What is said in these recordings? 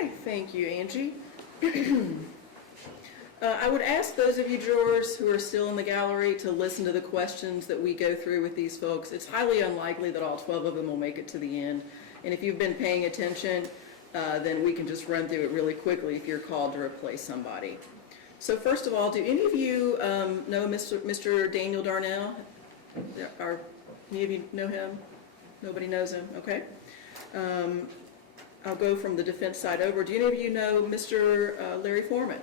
Okay, thank you, Angie. I would ask those of you jurors who are still in the gallery to listen to the questions that we go through with these folks. It's highly unlikely that all 12 of them will make it to the end. And if you've been paying attention, then we can just run through it really quickly if you're called to replace somebody. So first of all, do any of you know Mr. Daniel Darnell? Any of you know him? Nobody knows him? Okay. I'll go from the defense side over. Do any of you know Mr. Larry Forman?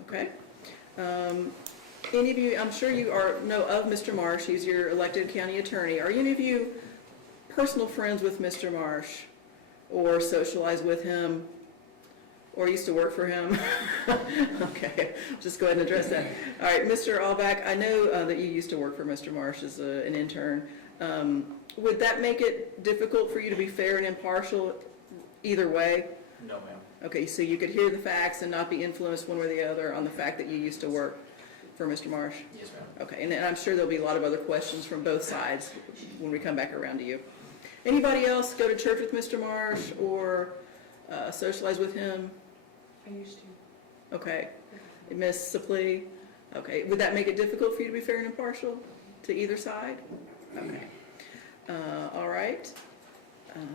Okay. Any of you, I'm sure you know of Mr. Marsh. He's your elected county attorney. Are any of you personal friends with Mr. Marsh, or socialize with him, or used to work for him? Okay, just go ahead and address that. All right, Mr. Allback, I know that you used to work for Mr. Marsh as an intern. Would that make it difficult for you to be fair and impartial either way? No, ma'am. Okay, so you could hear the facts and not be influenced one way or the other on the fact that you used to work for Mr. Marsh? Yes, ma'am. Okay, and I'm sure there'll be a lot of other questions from both sides when we come back around to you. Anybody else go to church with Mr. Marsh or socialize with him? I used to. Okay. Ms. Saplee? Okay. Would that make it difficult for you to be fair and impartial to either side? Okay. All right.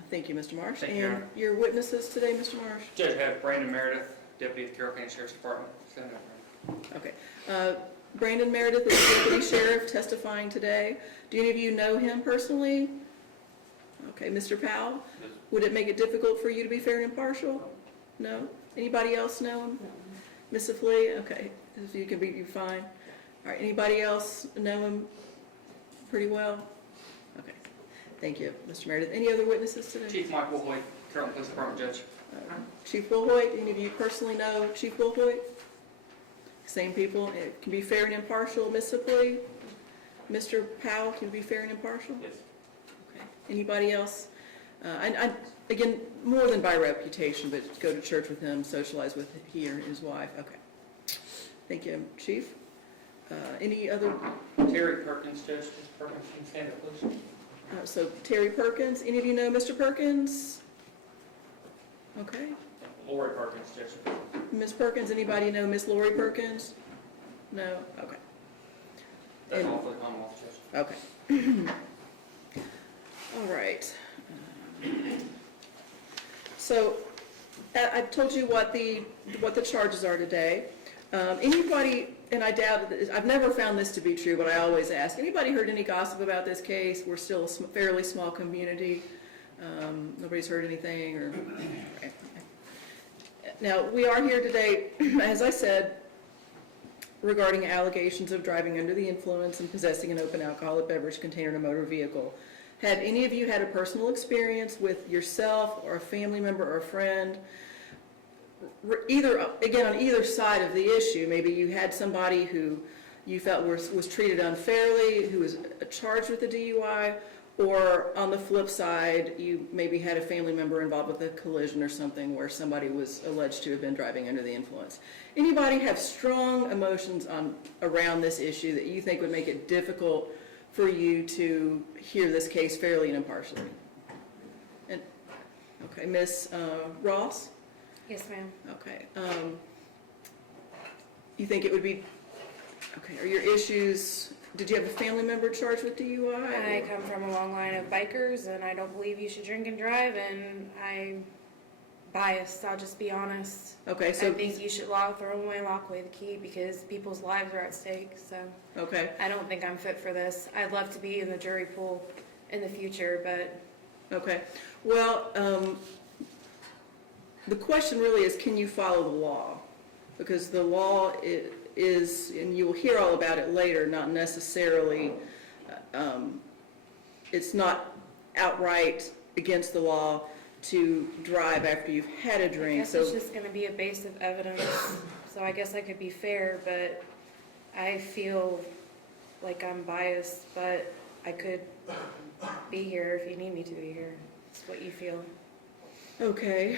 Thank you, Mr. Marsh. Thank you, Your Honor. Your witnesses today, Mr. Marsh? Judge, I have Brandon Meredith, Deputy at the Carroll County Sheriff's Department. Okay. Brandon Meredith is the Deputy Sheriff testifying today. Do any of you know him personally? Okay. Mr. Powell? Yes. Would it make it difficult for you to be fair and impartial? No? Anybody else know him? No. Ms. Flea? Okay. So you can be fine. All right. Anybody else know him pretty well? Okay. Thank you, Mr. Meredith. Any other witnesses today? Chief Michael Hoyt, Carroll Police Department Judge. Chief Wilhoit, any of you personally know Chief Wilhoit? Same people. It can be fair and impartial. Ms. Sipley? Mr. Powell, can be fair and impartial? Yes. Okay. Anybody else? Again, more than by reputation, but go to church with him, socialize with he or his wife. Okay. Thank you, Chief. Any other? Terry Perkins, Judge. Mr. Perkins, can you stand up, please? So Terry Perkins. Any of you know Mr. Perkins? Okay. Lori Perkins, Judge. Ms. Perkins, anybody know Miss Lori Perkins? No? Okay. That's all for the Commonwealth, Judge. Okay. All right. So I told you what the charges are today. Anybody, and I doubt, I've never found this to be true, but I always ask, anybody heard any gossip about this case? We're still a fairly small community. Nobody's heard anything or... Okay. Now, we are here today, as I said, regarding allegations of driving under the influence and possessing an open alcoholic beverage container in a motor vehicle. Have any of you had a personal experience with yourself or a family member or a friend, either, again, on either side of the issue? Maybe you had somebody who you felt was treated unfairly, who was charged with a DUI, or on the flip side, you maybe had a family member involved with a collision or something where somebody was alleged to have been driving under the influence. Anybody have strong emotions around this issue that you think would make it difficult for you to hear this case fairly and impartially? And, okay, Ms. Ross? Yes, ma'am. Okay. You think it would be, okay, are your issues, did you have a family member charged with DUI? I come from a long line of bikers, and I don't believe you should drink and drive, and I'm biased, I'll just be honest. Okay, so... I think you should lock away the key, because people's lives are at stake, so... Okay. I don't think I'm fit for this. I'd love to be in the jury pool in the future, but... Okay. Well, the question really is, can you follow the law? Because the law is, and you will hear all about it later, not necessarily, it's not outright against the law to drive after you've had a drink. I guess it's just going to be a base of evidence, so I guess I could be fair, but I feel like I'm biased, but I could be here if you need me to be here. It's what you feel. Okay.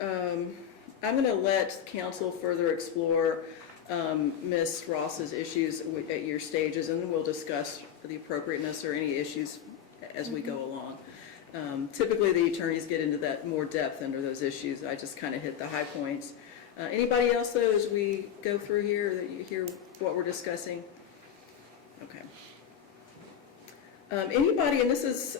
I'm going to let counsel further explore Ms. Ross's issues at your stages, and then we'll discuss the appropriateness or any issues as we go along. Typically, the attorneys get into that more depth under those issues. I just kind of hit the high points. Anybody else, though, as we go through here, that you hear what we're discussing? Okay. Anybody, and this is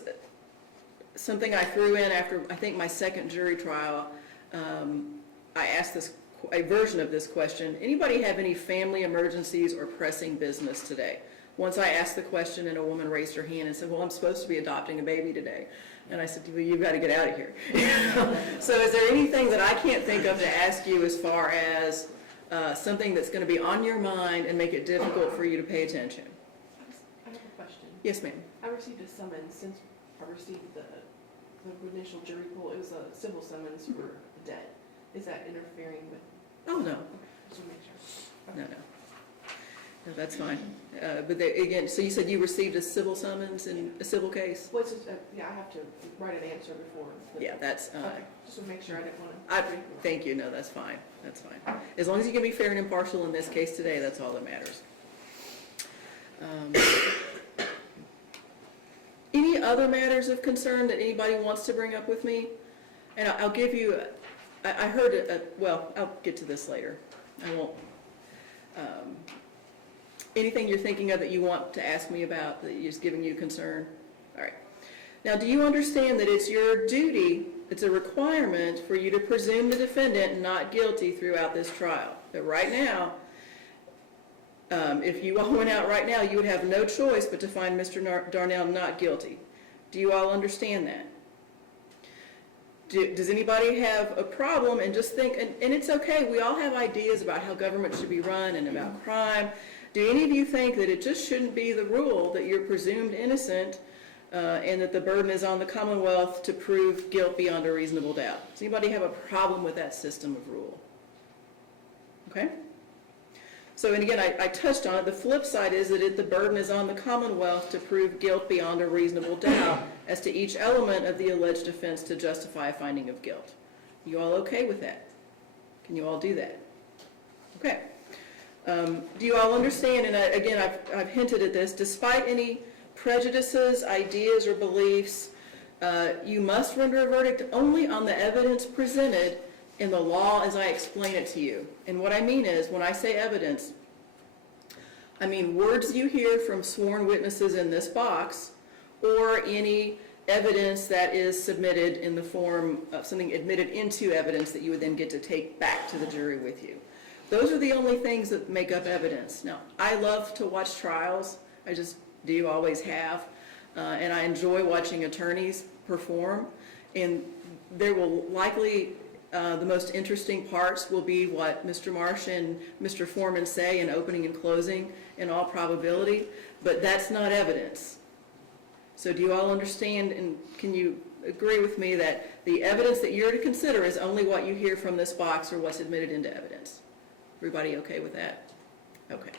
something I threw in after, I think, my second jury trial. I asked a version of this question. Anybody have any family emergencies or pressing business today? Once I asked the question and a woman raised her hand and said, well, I'm supposed to be adopting a baby today. And I said, well, you've got to get out of here. So is there anything that I can't think of to ask you as far as something that's going to be on your mind and make it difficult for you to pay attention? I have a question. Yes, ma'am. I received a summons since I received the initial jury pool. It was a civil summons for debt. Is that interfering with? Oh, no. Okay, just want to make sure. No, no. No, that's fine. But again, so you said you received a civil summons in a civil case? Well, it's just, yeah, I have to write an answer before. Yeah, that's, Okay, just want to make sure I didn't want I, to. thank you, no, that's fine, that's fine. As long as you can be fair and impartial in this case today, that's all that matters. Any other matters of concern that anybody wants to bring up with me? And I'll give you, I heard, well, I'll get to this later. I won't. Anything you're thinking of that you want to ask me about that is giving you concern? All right. Now, do you understand that it's your duty, it's a requirement for you to presume the defendant not guilty throughout this trial? That right now, if you all went out right now, you would have no choice but to find Mr. Darnell not guilty. Do you all understand that? Does anybody have a problem and just think, and it's okay, we all have ideas about how government should be run and about crime. Do any of you think that it just shouldn't be the rule that you're presumed innocent and that the burden is on the Commonwealth to prove guilt beyond a reasonable doubt? Does anybody have a problem with that system of rule? Okay? So, and again, I touched on it. The flip side is that the burden is on the Commonwealth to prove guilt beyond a reasonable doubt as to each element of the alleged offense to justify a finding of guilt. You all okay with that? Can you all do that? Okay. Do you all understand, and again, I've hinted at this, despite any prejudices, ideas, or beliefs, you must render a verdict only on the evidence presented in the law as I explain it to you. And what I mean is, when I say evidence, I mean words you hear from sworn witnesses in this box, or any evidence that is submitted in the form of something admitted into evidence that you would then get to take back to the jury with you. Those are the only things that make up evidence. Now, I love to watch trials. I just do, always have. And I enjoy watching attorneys perform. And there will likely, the most interesting parts will be what Mr. Marsh and Mr. Forman say in opening and closing in all probability. But that's not evidence. So do you all understand, and can you agree with me that the evidence that you're to consider is only what you hear from this box or what's admitted into evidence? Everybody okay with that? Okay.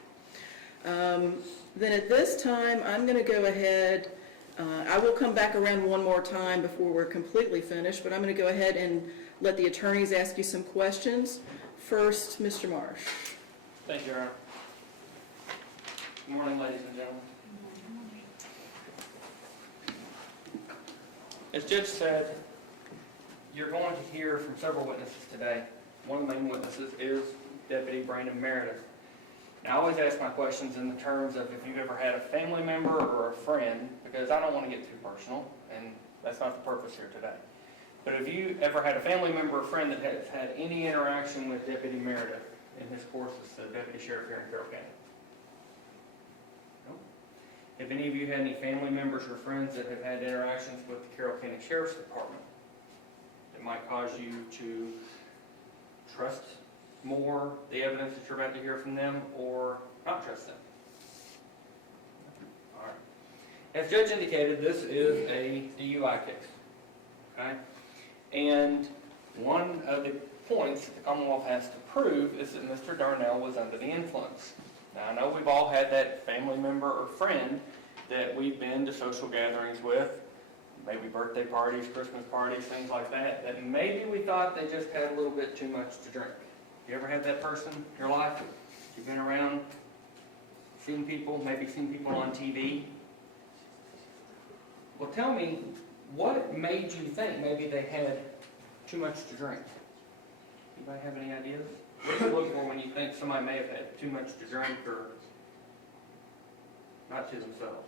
Then at this time, I'm going to go ahead. I will come back around one more time before we're completely finished, but I'm going to go ahead and let the attorneys ask you some questions. First, Mr. Marsh. Thank you, Your Honor. Good morning, ladies and gentlemen. As Judge said, you're going to hear from several witnesses today. One of the main witnesses is Deputy Brandon Meredith. Now, I always ask my questions in the terms of if you've ever had a family member or a friend, because I don't want to get too personal, and that's not the purpose here today. But have you ever had a family member or friend that has had any interaction with Deputy Meredith in his course as the Deputy Sheriff here in Carroll County? No? Have any of you had any family members or friends that have had interactions with the Carroll County Sheriff's Department that might cause you to trust more the evidence that you're about to hear from them or not trust them? All right. As Judge indicated, this is a DUI case. Okay? And one of the points that the Commonwealth has to prove is that Mr. Darnell was under the influence. Now, I know we've all had that family member or friend that we've been to social gatherings with, maybe birthday parties, Christmas parties, things like that, that maybe we thought they just had a little bit too much to drink. You ever had that person in your life? You've been around, seen people, maybe seen people on TV? Well, tell me, What made you think maybe they had too much to drink? Anybody have any ideas? What do you look for when you think somebody may have had too much to drink or not to themselves?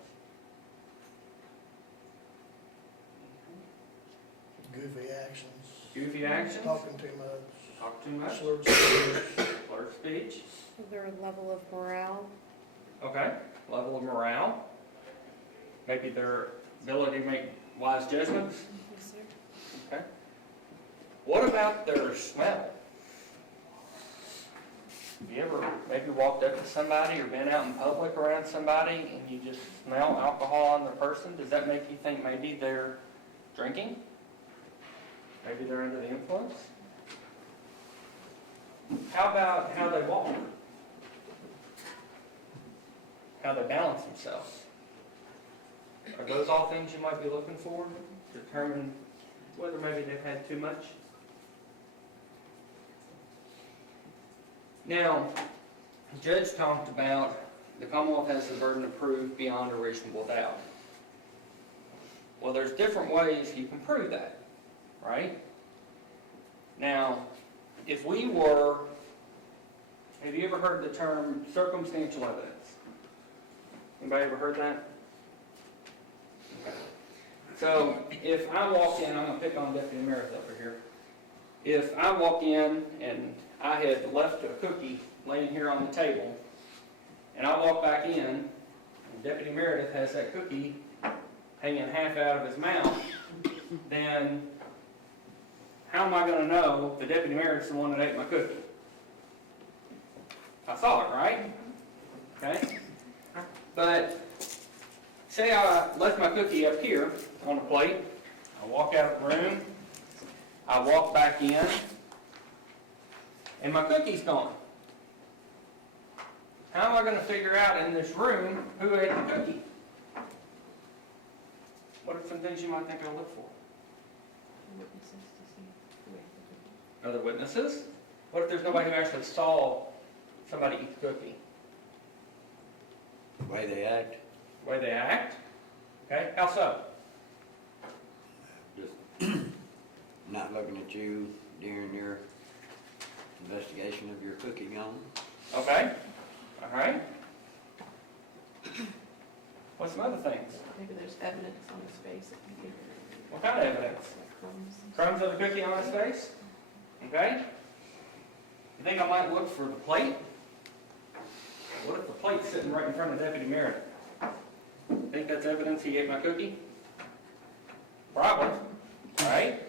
Goofy actions. Goofy actions? Talking too much. Talk too much? Slurred speech. Slurred speech? Their level of morale. Okay. Level of morale? Maybe their ability to make wise judgments? Yes, sir. Okay. What about their smell? Have you ever maybe walked up to somebody or been out in public around somebody and you just smell alcohol on their person? Does that make you think maybe they're drinking? Maybe they're under the influence? How about how they walk? How they balance themselves? Are those all things you might be looking for to determine whether maybe they've had too much? Now, the judge talked about the Commonwealth has the burden of proof beyond a reasonable doubt. Well, there's different ways you can prove that, right? Now, if we were, have you ever heard the term circumstantial evidence? Anybody ever heard that? Okay. So, if I walk in, I'm going to pick on Deputy Meredith over here. If I walk in and I had left a cookie laying here on the table, and I walk back in, and Deputy Meredith has that cookie hanging half out of his mouth, then how am I going to know the Deputy Meredith's the one that ate my cookie? I saw it, right? Okay? But say I left my cookie up here on a plate, I walk out of the room, I walk back in, and my cookie's gone. How am I going to figure out in this room who ate the cookie? What are some things you might think I'll look for? Witnesses to see who ate the cookie. Other witnesses? What if there's nobody who actually saw somebody eat the cookie? The way they act, The way they act? Okay, how so? just not looking at you during your investigation of your cookie gone. Okay, all right. What's some other things? Maybe there's evidence on his face that he did. What kind of evidence? Like crumbs. Crumbs of the cookie on his face? Okay. You think I might look for the plate? What if the plate's sitting right in front of Deputy Meredith? Think that's evidence he ate my cookie? Probably, right?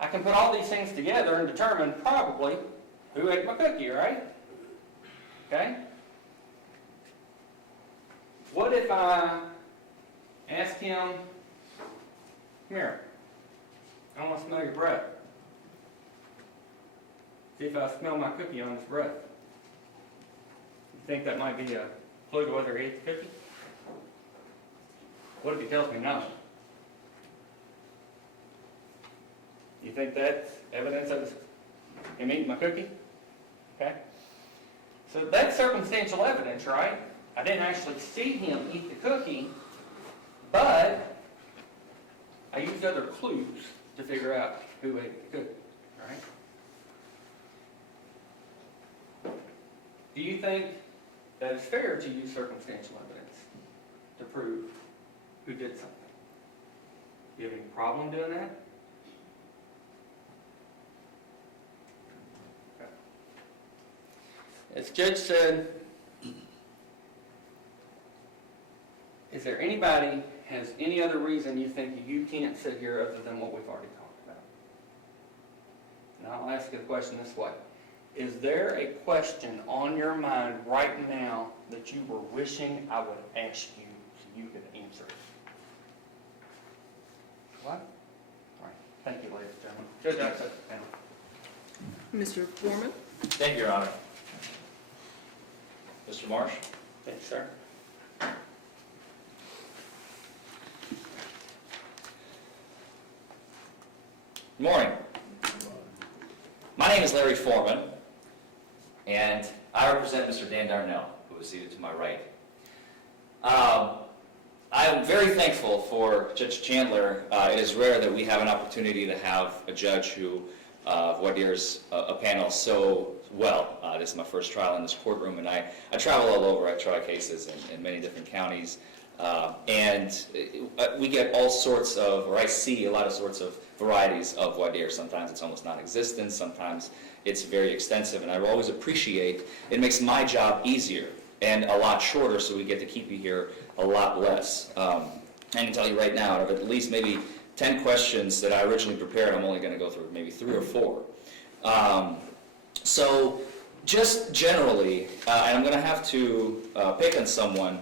I can put all these things together and determine probably who ate my cookie, right? Okay? What if I ask him, come here, I want to smell your breath. See if I smell my cookie on his breath. You think that might be a clue to whether he ate the cookie? What if he tells me no? You think that's evidence of him eating my cookie? Okay? So that's circumstantial evidence, right? I didn't actually see him eat the cookie, but I used other clues to figure out who ate the cookie, right? Do you think that it's fair to use circumstantial evidence to prove who did something? Do you have any problem doing that? Okay. As Judge said, is there anybody has any other reason you think you can't sit here other than what we've already talked about? Now I'll ask you the question this way. Is there a question on your mind right now that you were wishing I would ask you so you could answer it? What? All right. Thank you, ladies and gentlemen. Judge, I panel. Mr. Forman? Thank you, Your Honor. Mr. Marsh? Thank you, sir. Good morning. My name is Larry Forman, and I represent Mr. Dan Darnell, who is seated to my right. I'm very thankful for Judge Chandler. It is rare that we have an opportunity to have a judge who voir dire's a panel so well. This is my first trial in this courtroom, and I travel all over. I try cases in many different counties, and we get all sorts of, or I see a lot of sorts of varieties of voir dire. Sometimes it's almost non-existent, sometimes it's very extensive, and I always appreciate it. Makes my job easier and a lot shorter, so we get to keep you here a lot less. I can tell you right now, out of at least maybe 10 questions that I originally prepared, I'm only going to go through maybe 3 or 4. So just generally, and I'm going to have to pick on someone,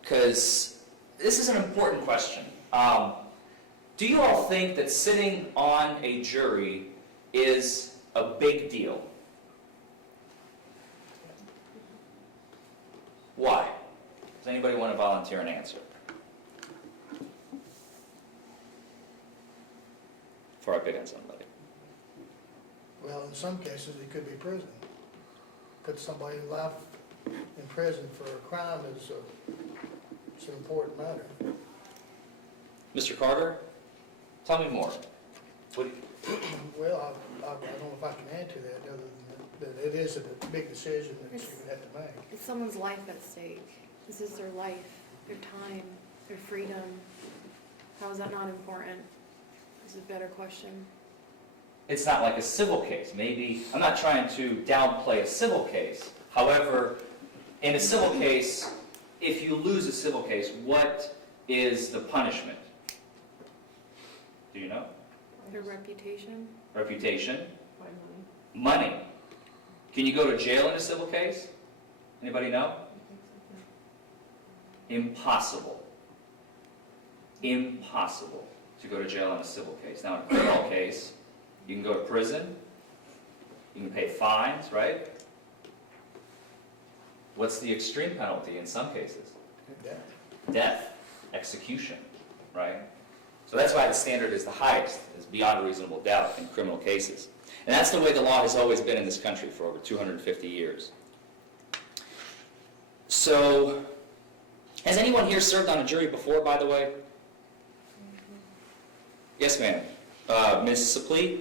because this is an important question. Do you all think that sitting on a jury is a big deal? Why? Does anybody want to volunteer an answer? Before I pick on somebody. Well, in some cases, it could be prison. Put somebody in life in prison for a crime is it's an important matter. Mr. Carter, tell me more. What do you, Well, I don't know if I can add to that, other than that it is a big decision that you would have to make. It's someone's life at stake. This is their life, their time, their freedom. How is that not important? Is a better question. it's not like a civil case. Maybe, I'm not trying to downplay a civil case. However, in a civil case, if you lose a civil case, what is the punishment? Do you know? Their reputation. Reputation? By money. Money. Can you go to jail in a civil case? Anybody know? Impossible. Impossible to go to jail in a civil case. Now, in a criminal case, you can go to prison, you can pay fines, right? What's the extreme penalty in some cases? Yeah. Death, execution, right? So that's why the standard is the highest, is beyond a reasonable doubt in criminal cases. And that's the way the law has always been in this country for over 250 years. So, has anyone here served on a jury before, by the way? Yes, ma'am. Ms. Sapley,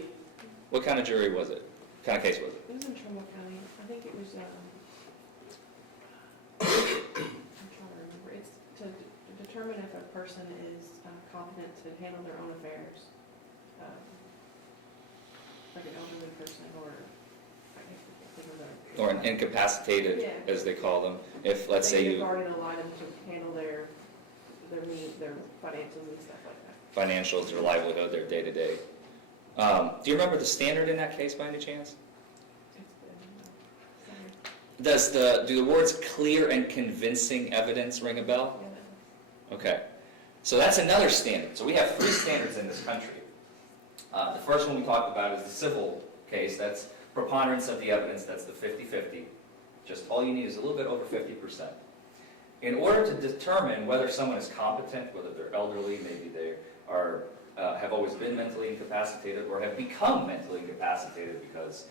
what kind of jury was it? What kind of case was it? It was in Carroll County. I think it was, I'm trying to remember. It's to determine if a person is competent to handle their own affairs. Like an elderly person or, I can't think of the. Or an incapacitated, Yeah. as they call them. If, let's say Maybe you, a guardian ad litem to handle their needs, their finances and stuff like that. financials, their livelihood, their day-to-day. Do you remember the standard in that case by any chance? It's been, Do the words clear and convincing evidence ring a bell? Okay. So that's another standard. So we have 3 standards in this country. The first one we talked about is the civil case. That's preponderance of the evidence. That's the 50-50. Just all you need is a little bit over 50%. In order to determine whether someone is competent, whether they're elderly, maybe they are have always been mentally incapacitated or have become mentally incapacitated because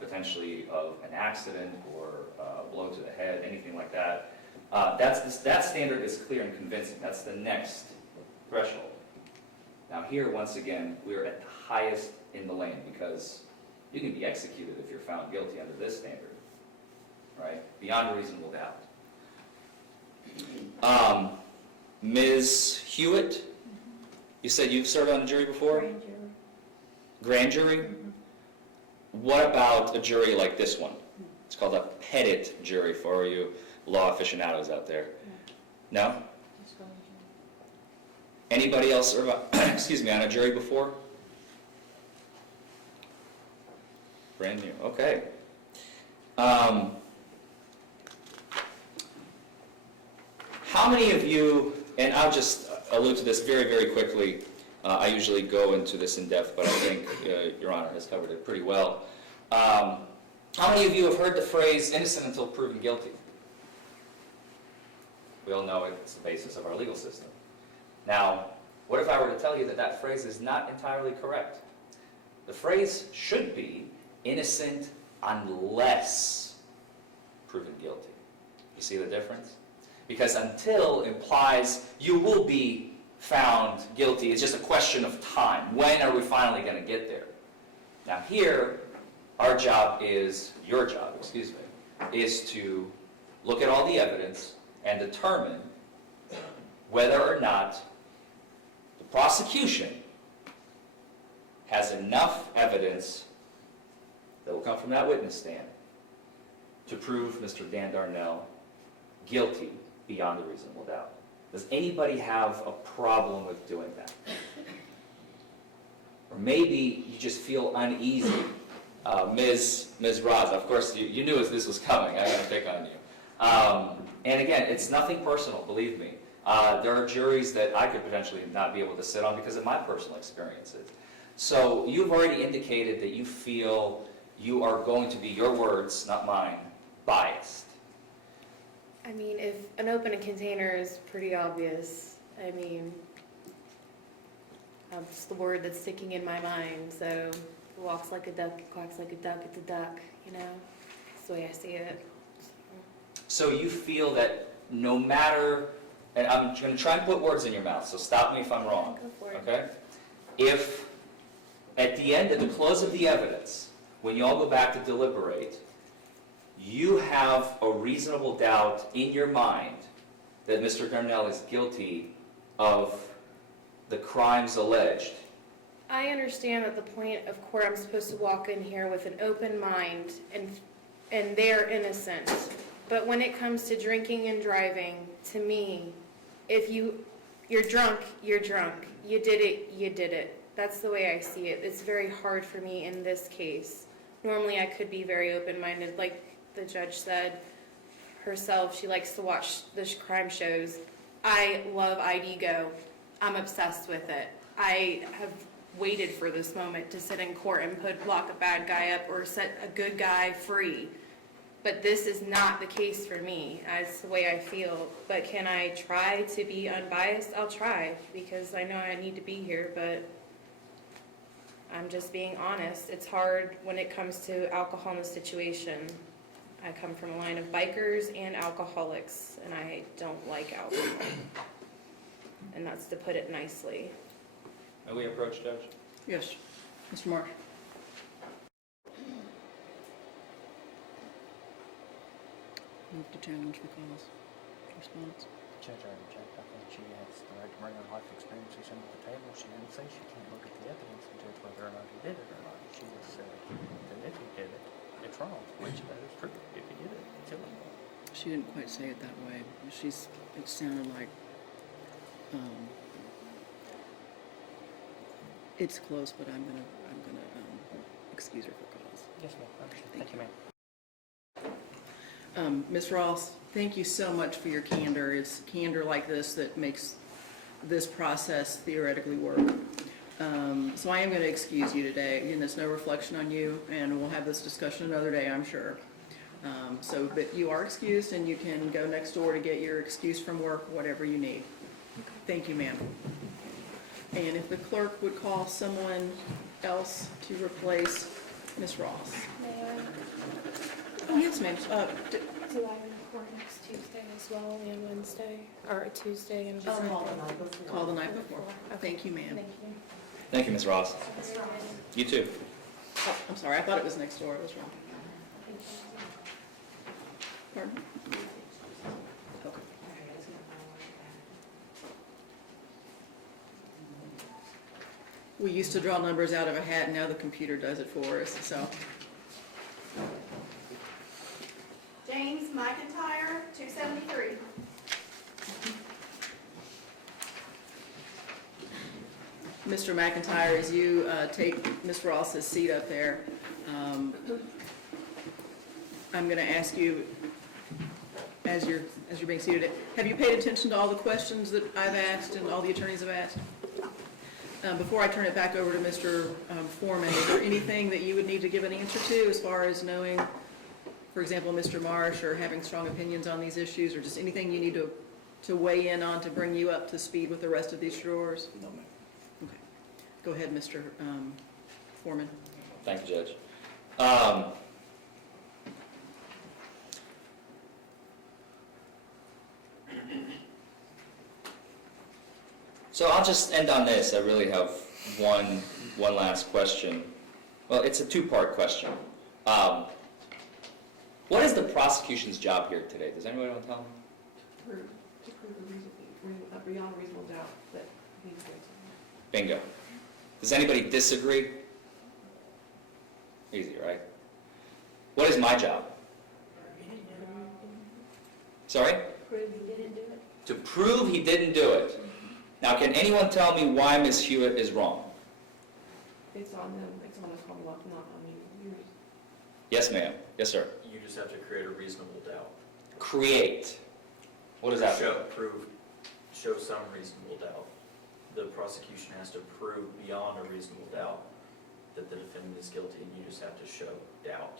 potentially of an accident or a blow to the head, anything like that, that standard is clear and convincing. That's the next threshold. Now here, once again, we're at the highest in the land because you can be executed if you're found guilty under this standard, right? Beyond a reasonable doubt. Ms. Hewitt, you said you've served on a jury before? Grand jury. Grand jury? What about a jury like this one? It's called a petit jury for you law aficionados out there. No? Anybody else serve on a jury before? Brand new, okay. How many of you, and I'll just allude to this very, very quickly. I usually go into this in depth, but I think Your Honor has covered it pretty well. How many of you have heard the phrase innocent until proven guilty? We all know it's the basis of our legal system. Now, what if I were to tell you that that phrase is not entirely correct? The phrase should be innocent unless proven guilty. You see the difference? Because until implies you will be found guilty, it's just a question of time. When are we finally going to get there? Now here, our job is, your job, excuse me, is to look at all the evidence and determine whether or not the prosecution has enough evidence that will come from that witness stand to prove Mr. Dan Darnell guilty beyond a reasonable doubt. Does anybody have a problem with doing that? Or maybe you just feel uneasy. Ms. Roz, of course, you knew this was coming. I got to pick on you. And again, it's nothing personal, believe me. There are juries that I could potentially not be able to sit on because of my personal experiences. So you've already indicated that you feel you are going to be, your words, not mine, biased. I mean, if an open container is pretty obvious, I mean, it's the word that's sticking in my mind. So, walks like a duck, quacks like a duck, it's a duck, you know? That's the way I see it. So you feel that no matter, and I'm going to try and put words in your mouth, so stop me if I'm wrong, Go for it. okay? If at the end, at the close of the evidence, when you all go back to deliberate, you have a reasonable doubt in your mind that Mr. Darnell is guilty of the crimes alleged. I understand at the point of court I'm supposed to walk in here with an open mind and they're innocent. But when it comes to drinking and driving, to me, if you're drunk, you're drunk. You did it, you did it. That's the way I see it. It's very hard for me in this case. Normally I could be very open-minded. Like the judge said herself, she likes to watch the crime shows. I love ID Go. I'm obsessed with it. I have waited for this moment to sit in court and lock a bad guy up or set a good guy free. But this is not the case for me. That's the way I feel. But can I try to be unbiased? I'll try, because I know I need to be here, but I'm just being honest. It's hard when it comes to alcohol in the situation. I come from a line of bikers and alcoholics, and I don't like alcohol. And that's to put it nicely. May we approach, Judge? Yes, Mr. Marsh. Move to challenge for cause. Response. Judge already checked. I think she has the right to bring her life experiences into the table. She didn't say she can't look at the evidence and judge whether or not he did it or not. She just said that if he did it, it's wrong, which that is true. If he did it, it's illegal. She didn't quite say it that way. It sounded like, it's close, but I'm gonna excuse her for cause. Yes, ma'am. Understood. Thank you, ma'am. Ms. Ross, thank you so much for your candor. It's candor like this that makes this process theoretically work. So I am going to excuse you today. Again, there's no reflection on you, and we'll have this discussion another day, I'm sure. But you are excused, and you can go next door to get your excuse from work, whatever you need. Thank you, ma'am. And if the clerk would call someone else to replace Ms. Ross. May I? Oh, yes, ma'am. Do I record next Tuesday as well and Wednesday? Or Tuesday and Wednesday? Call the night before. Thank you, ma'am. Thank you. Thank you, Ms. Ross. You too. Oh, I'm sorry, I thought it was next door. I was wrong. Pardon? Okay. We used to draw numbers out of a hat, and now the computer does it for us, so. James McIntyre, 273. Mr. McIntyre, as you take Ms. Ross's seat up there, I'm going to ask you, as you're being seated, have you paid attention to all the questions that I've asked and all the attorneys have asked? Before I turn it back over to Mr. Forman, is there anything that you would need to give an answer to as far as knowing, for example, Mr. Marsh, or having strong opinions on these issues, or just anything you need to weigh in on to bring you up to speed with the rest of these jurors? No, ma'am. Okay. Go ahead, Mr. Forman. Thank you, Judge. So I'll just end on this. I really have one last question. Well, it's a two-part question. What is the prosecution's job here today? Does anybody want to tell me? To prove beyond a reasonable doubt that he's guilty. Bingo. Does anybody disagree? Easy, right? What is my job? Sorry? Prove he didn't do it. To prove he didn't do it. Now, can anyone tell me why Ms. Hewitt is wrong? It's on them, it's on us, not on you. Yes, ma'am. Yes, sir. You just have to create a reasonable doubt. Create. What does that mean? Show some reasonable doubt. The prosecution has to prove beyond a reasonable doubt that the defendant is guilty, and you just have to show doubt.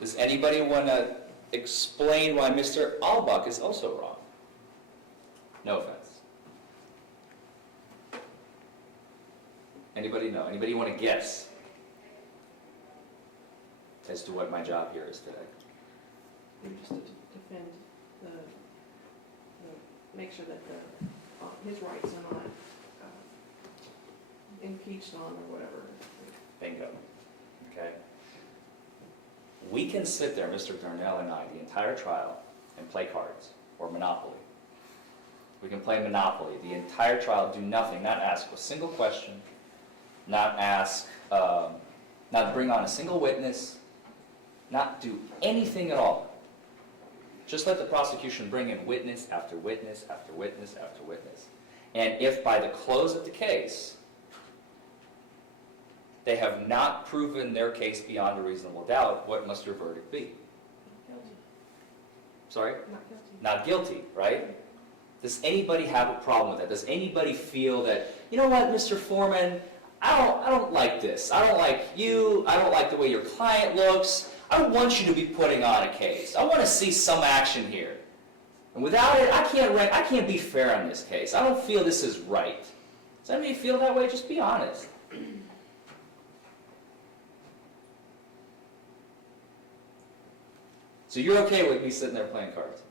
Does anybody want to explain why Mr. Albach is also wrong? No offense. Anybody know? Anybody want to guess as to what my job here is today? You're just to defend make sure that his rights are not impeached on or whatever. Bingo. Okay. We can sit there, Mr. Darnell and I, the entire trial and play cards or Monopoly. We can play Monopoly the entire trial, do nothing, not ask a single question, not bring on a single witness, not do anything at all. Just let the prosecution bring in witness after witness after witness after witness. And if by the close of the case, they have not proven their case beyond a reasonable doubt, what must your verdict be? Guilty. Sorry? Not guilty. Not guilty, right? Does anybody have a problem with that? Does anybody feel that, you know what, Mr. Forman, I don't like this. I don't like you. I don't like the way your client looks. I don't want you to be putting on a case. I want to see some action here. And without it, I can't be fair on this case. I don't feel this is right. Does anybody feel that way? Just be honest. So you're okay with me sitting there playing cards?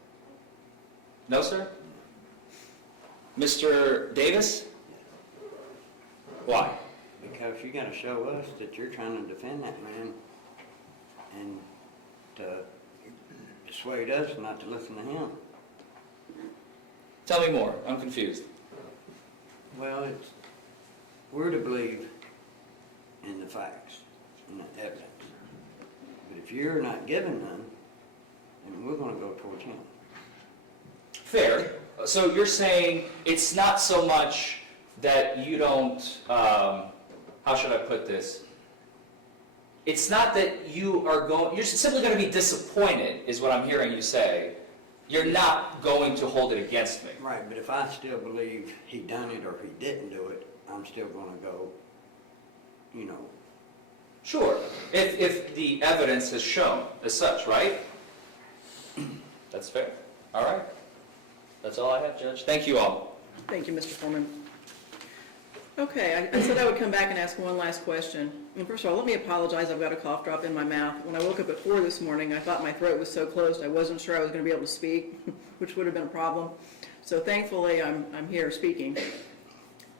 No, sir? Mr. Davis? Why? Because you gotta show us that you're trying to defend that man and to dissuade us not to listen to him. Tell me more. I'm confused. Well, we're to believe in the facts and the evidence. But if you're not given none, then we're gonna go towards him. Fair. So you're saying it's not so much that you don't, how should I put this? It's not that you're simply going to be disappointed, is what I'm hearing you say. You're not going to hold it against me. Right, but if I still believe he done it or he didn't do it, I'm still gonna go, you know. Sure. If the evidence has shown as such, right? That's fair. All right. That's all I have, Judge. Thank you all. Thank you, Mr. Forman. Okay, I said I would come back and ask one last question. And first of all, let me apologize, I've got a cough drop in my mouth. When I woke up at 4 this morning, I thought my throat was so closed I wasn't sure I was going to be able to speak, which would have been a problem. So thankfully, I'm here speaking.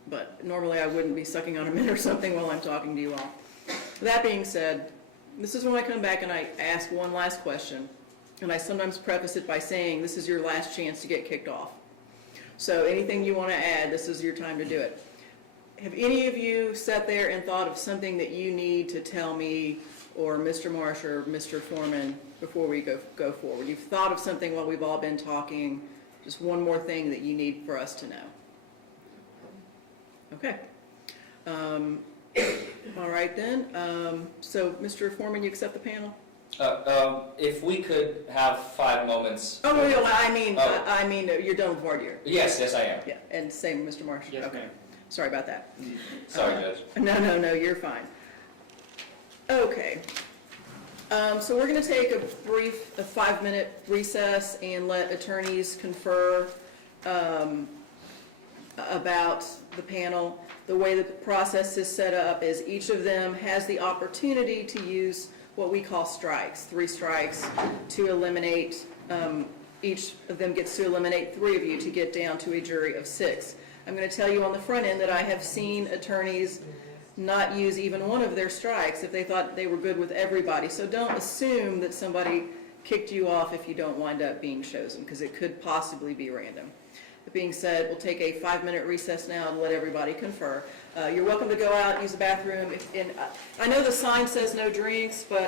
But normally I wouldn't be sucking on a mint or something while I'm talking to you all. That being said, this is when I come back and I ask one last question. And I sometimes preface it by saying, this is your last chance to get kicked off. So anything you want to add, this is your time to do it. Have any of you sat there and thought of something that you need to tell me or Mr. Marsh or Mr. Forman before we go forward? You've thought of something while we've all been talking, just one more thing that you need for us to know. Okay. All right then. So Mr. Forman, you accept the panel? If we could have 5 moments. Oh, no, I mean, Oh. you're done with voir dire. Yes, I am. Yeah, and same, Mr. Marsh? Yes, Okay. ma'am. Sorry about that. Sorry, Judge. No, you're fine. Okay. So we're going to take a 5-minute recess and let attorneys confer about the panel. The way the process is set up is each of them has the opportunity to use what we call strikes, 3 strikes to eliminate, each of them gets to eliminate 3 of you to get down to a jury of 6. I'm going to tell you on the front end that I have seen attorneys not use even one of their strikes if they thought they were good with everybody. So don't assume that somebody kicked you off if you don't wind up being chosen, because it could possibly be random. That being said, we'll take a 5-minute recess now and let everybody confer. You're welcome to go out, use the bathroom. And I know the sign says no drinks, but